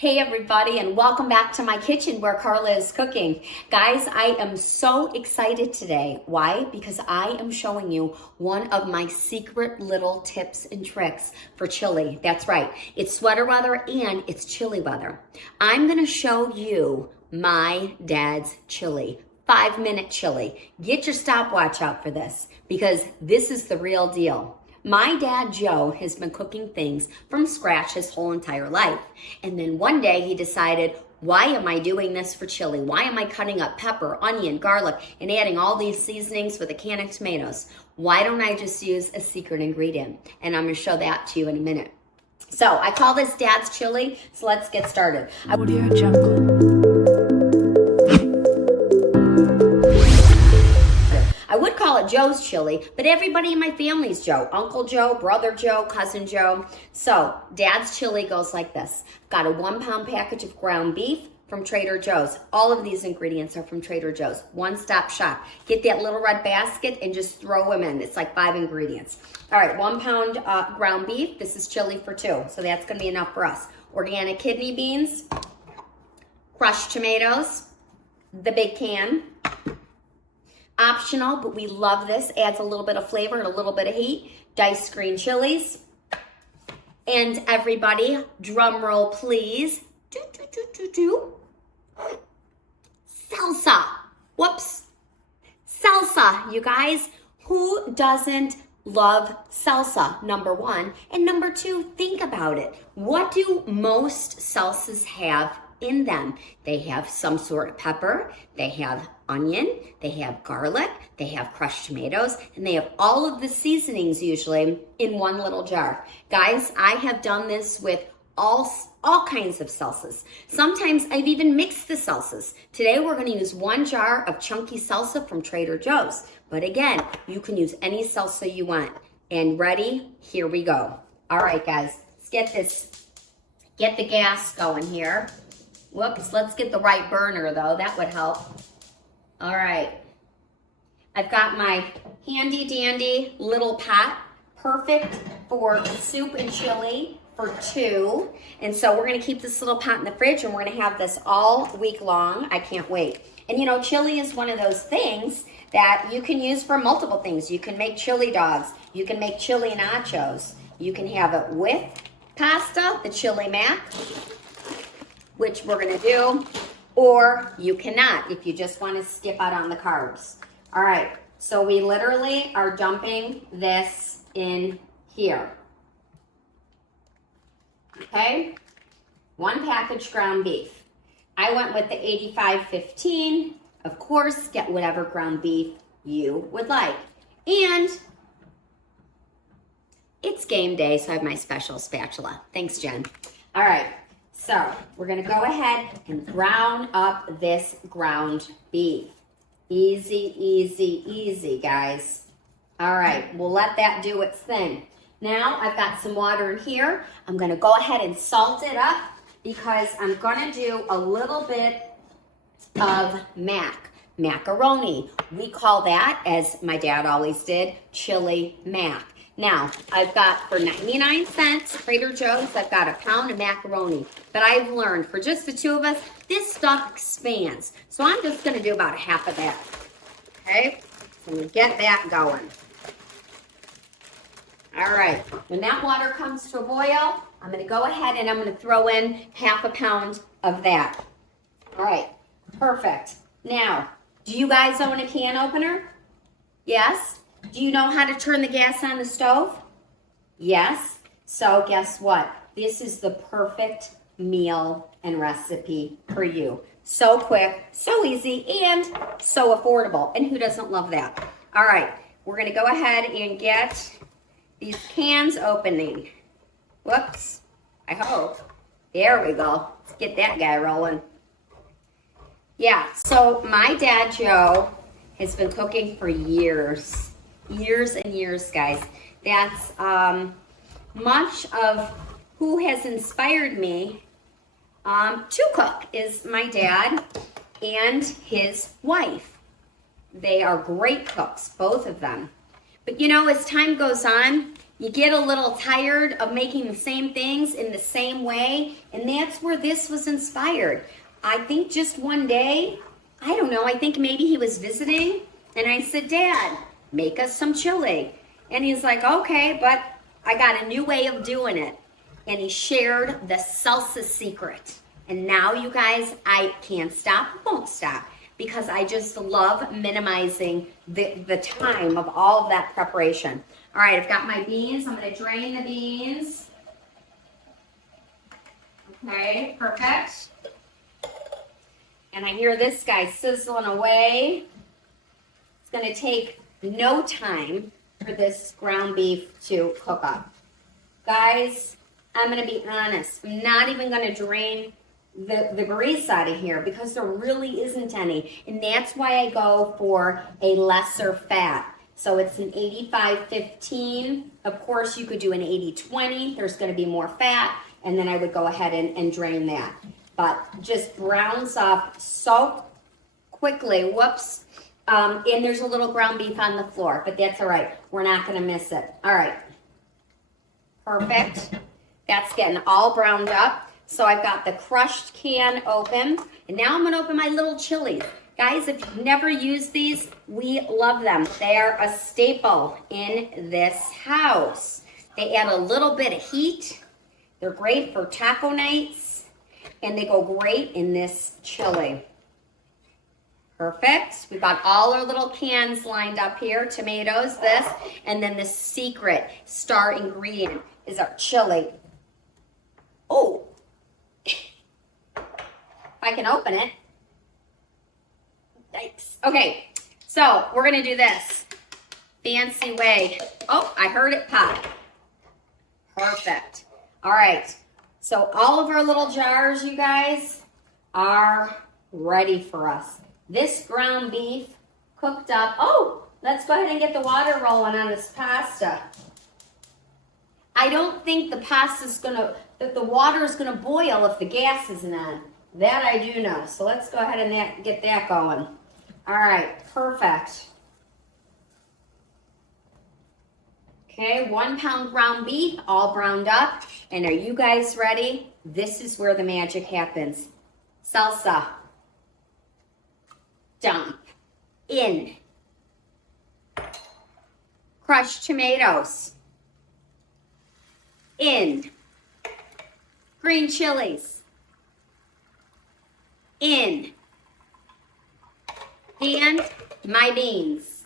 Hey everybody, and welcome back to my kitchen where Carla is cooking. Guys, I am so excited today. Why? Because I am showing you one of my secret little tips and tricks for chili. That's right, it's sweater weather and it's chili weather. I'm gonna show you my dad's chili. 5-minute chili. Get your stopwatch out for this because this is the real deal. My dad, Joe, has been cooking things from scratch his whole entire life. And then one day he decided, why am I doing this for chili? Why am I cutting up pepper, onion, garlic, and adding all these seasonings with a can of tomatoes? Why don't I just use a secret ingredient? And I'm gonna show that to you in a minute. So I call this Dad's chili, so let's get started. Audio Jungle. I would call it Joe's chili, but everybody in my family's Joe. Uncle Joe, brother Joe, cousin Joe. So Dad's chili goes like this. Got a 1-pound package of ground beef from Trader Joe's. All of these ingredients are from Trader Joe's. One-stop shop. Get that little red basket and just throw them in. It's like 5 ingredients. All right, 1-pound ground beef. This is chili for 2, so that's gonna be enough for us. Organic kidney beans, crushed tomatoes, the big can. Optional, but we love this. Adds a little bit of flavor and a little bit of heat. Diced green chilies. And everybody, drum roll please. Salsa. Whoops. Salsa, you guys. Who doesn't love salsa, number 1? And number 2, think about it. What do most salsas have in them? They have some sort of pepper, they have onion, they have garlic, they have crushed tomatoes, and they have all of the seasonings usually in one little jar. Guys, I have done this with all kinds of salsas. Sometimes I've even mixed the salsas. Today we're gonna use 1 jar of chunky salsa from Trader Joe's. But again, you can use any salsa you want. And ready? Here we go. All right, guys, let's get the gas going here. Whoops, let's get the right burner though, that would help. All right, I've got my handy dandy little pot, perfect for soup and chili for 2. And so we're gonna keep this little pot in the fridge and we're gonna have this all week long. I can't wait. And you know, chili is one of those things that you can use for multiple things. You can make chili dogs, you can make chili nachos, you can have it with pasta, the chili mac, which we're gonna do, or you cannot if you just wanna skip out on the carbs. All right, so we literally are dumping this in here. Okay, 1 package ground beef. I went with the 85/15. Of course, get whatever ground beef you would like. And it's game day, so I have my special spatula. Thanks, Jen. All right. So we're gonna go ahead and brown up this ground beef. Easy, easy, easy, guys. All right, we'll let that do its thing. Now I've got some water in here. I'm gonna go ahead and salt it up because I'm gonna do a little bit of macaroni. We call that, as my dad always did, chili mac. Now, I've got for 99 cents, Trader Joe's, I've got a pound of macaroni. But I've learned for just the 2 of us, this stuff expands. So I'm just gonna do about 1/2 of that. Okay, so we get that going. All right, when that water comes to a boil, I'm gonna go ahead and I'm gonna throw in 1/2 pound of that. All right, perfect. Now, do you guys own a can opener? Yes? Do you know how to turn the gas on the stove? Yes. So guess what? This is the perfect meal and recipe for you. So quick, so easy, and so affordable. And who doesn't love that? All right, we're gonna go ahead and get these cans opening. Whoops, I hope. There we go. Let's get that guy rolling. Yeah, so my dad, Joe, has been cooking for years. Years and years, guys. That's much of who has inspired me to cook is my dad and his wife. They are great cooks, both of them. But you know, as time goes on, You get a little tired of making the same things in the same way, and that's where this was inspired. I think just one day, I don't know, I think maybe he was visiting, and I said, Dad, make us some chili. And he's like, okay, but I got a new way of doing it. And he shared the salsa secret. And now, you guys, I can't stop, won't stop, because I just love minimizing the time of all of that preparation. All right, I've got my beans. I'm going to drain the beans. Okay, perfect. And I hear this guy sizzling away. It's going to take no time for this ground beef to cook up. Guys, I'm going to be honest. I'm not even going to drain the grease out of here because there really isn't any. And that's why I go for a lesser fat. So it's an 85-15. Of course, you could do an 80-20. There's going to be more fat. And then I would go ahead and drain that. But just browns up so quickly. Whoops. And there's a little ground beef on the floor. But that's all right. We're not going to miss it. All right. Perfect. That's getting all browned up. So I've got the crushed can open. And now I'm going to open my little chilies. Guys, if you've never used these, we love them. They are a staple in this house. They add a little bit of heat. They're great for taco nights. And they go great in this chili. Perfect. We've got all our little cans lined up here. Tomatoes, this. And then the secret star ingredient is our chili. Oh. If I can open it. Yikes. Okay, so we're going to do this fancy way. Oh, I heard it pop. Perfect. All right, so all of our little jars, you guys, are ready for us. This ground beef cooked up. Oh, let's go ahead and get the water rolling on this pasta. I don't think the water is going to boil if the gas isn't on. That I do know. So let's go ahead and get that going. All right, perfect. Okay, 1 pound ground beef, all browned up. And are you guys ready? This is where the magic happens. Salsa. Dump. In. Crushed tomatoes. In. Green chilies. In. And my beans.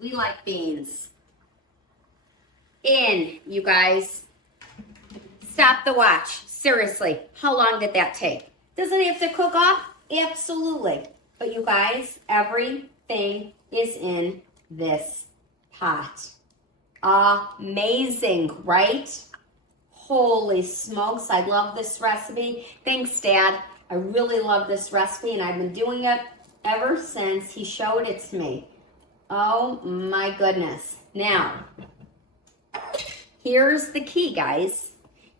We like beans. In, you guys. Stop the watch. Seriously, how long did that take? Does it have to cook up? Absolutely. But you guys, everything is in this pot. Amazing, right? Holy smokes, I love this recipe. Thanks, Dad. I really love this recipe, and I've been doing it ever since he showed it to me. Oh my goodness. Now, here's the key, guys.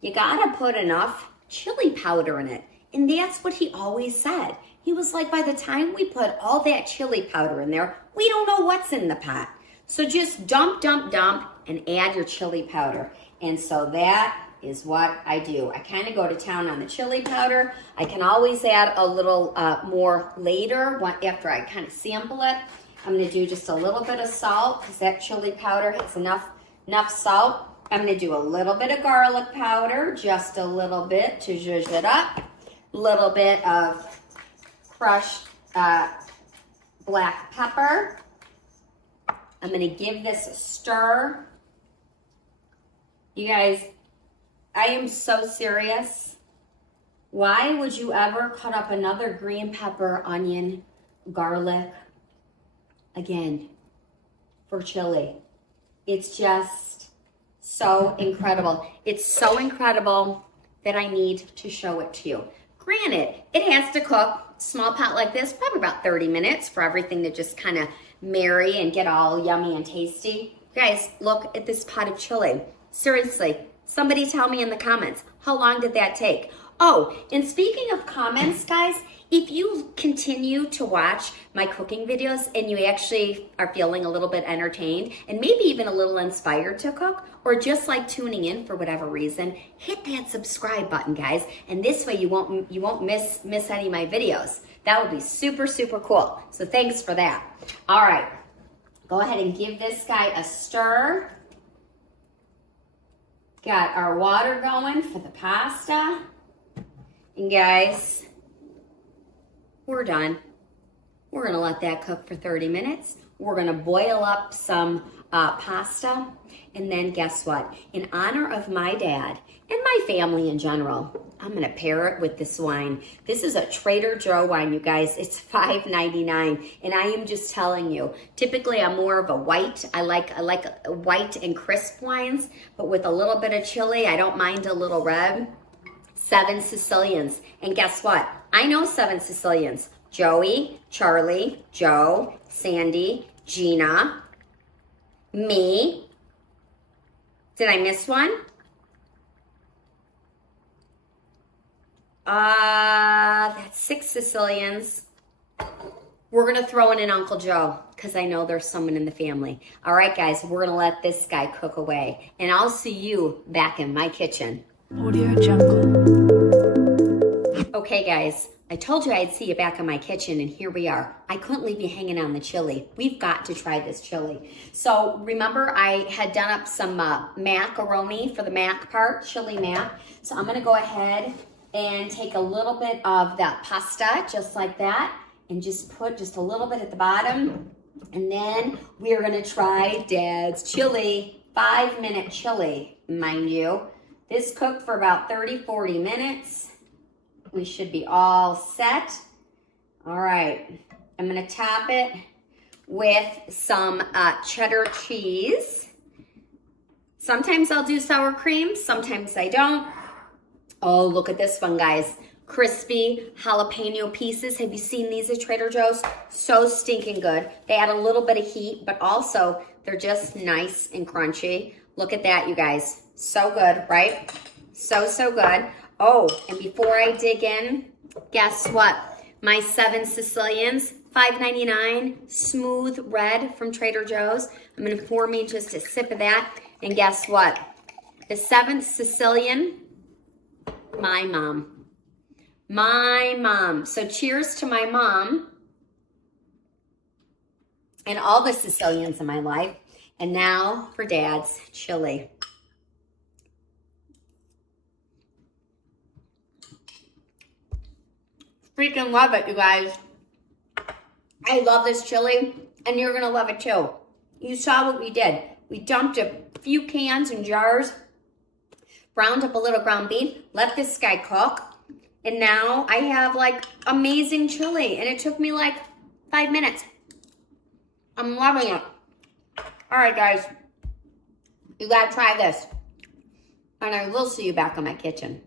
You gotta put enough chili powder in it. And that's what he always said. He was like, by the time we put all that chili powder in there, we don't know what's in the pot. So just dump, and add your chili powder. And so that is what I do. I kind of go to town on the chili powder. I can always add a little more later after I kind of sample it. I'm going to do just a little bit of salt because that chili powder has enough salt. I'm going to do a little bit of garlic powder, just a little bit to zhuzh it up. A little bit of crushed black pepper. I'm going to give this a stir. You guys, I am so serious. Why would you ever cut up another green pepper, onion, garlic, again, for chili? It's just so incredible. It's so incredible that I need to show it to you. Granted, it has to cook, small pot like this, probably about 30 minutes for everything to just kind of marry and get all yummy and tasty. Guys, look at this pot of chili. Seriously, somebody tell me in the comments, how long did that take? Oh, and speaking of comments, guys, if you continue to watch my cooking videos and you actually are feeling a little bit entertained and maybe even a little inspired to cook, or just like tuning in for whatever reason, hit that subscribe button, guys. And this way you won't miss any of my videos. That would be super, super cool. So thanks for that. All right, go ahead and give this guy a stir. Got our water going for the pasta. And guys, we're done. We're gonna let that cook for 30 minutes. We're gonna boil up some pasta. And then guess what? In honor of my dad and my family in general, I'm gonna pair it with this wine. This is a Trader Joe wine, you guys. It's $5.99. And I am just telling you, typically I'm more of a white. I like white and crisp wines, but with a little bit of chili, I don't mind a little red. 7 Sicilians. And guess what? I know 7 Sicilians. Joey, Charlie, Joe, Sandy, Gina, me. Did I miss one? That's 6 Sicilians. We're gonna throw in an Uncle Joe because I know there's someone in the family. All right, guys, we're gonna let this guy cook away. And I'll see you back in my kitchen. Audio Jungle. Okay, guys, I told you I'd see you back in my kitchen, and here we are. I couldn't leave you hanging on the chili. We've got to try this chili. So remember, I had done up some macaroni for the mac part, chili mac. So I'm gonna go ahead and take a little bit of that pasta, just like that, and just put just a little bit at the bottom. And then we're gonna try Dad's chili, 5-minute chili, mind you. This cooked for about 30, 40 minutes. We should be all set. All right, I'm gonna top it with some cheddar cheese. Sometimes I'll do sour cream, sometimes I don't. Oh, look at this one, guys. Crispy jalapeno pieces. Have you seen these at Trader Joe's? So stinking good. They add a little bit of heat, but also they're just nice and crunchy. Look at that, you guys. So good, right? So, so good. Oh, and before I dig in, guess what? My 7 Sicilians, $5.99, smooth red from Trader Joe's. I'm gonna pour me just a sip of that. And guess what? The 7th Sicilian, my mom. My mom. So cheers to my mom and all the Sicilians in my life. And now for Dad's chili. Freaking love it, you guys. I love this chili, and you're gonna love it too. You saw what we did. We dumped a few cans and jars, browned up a little ground beef, let this guy cook, and now I have like amazing chili, and it took me like 5 minutes. I'm loving it. All right, guys, you gotta try this, and I will see you back in my kitchen.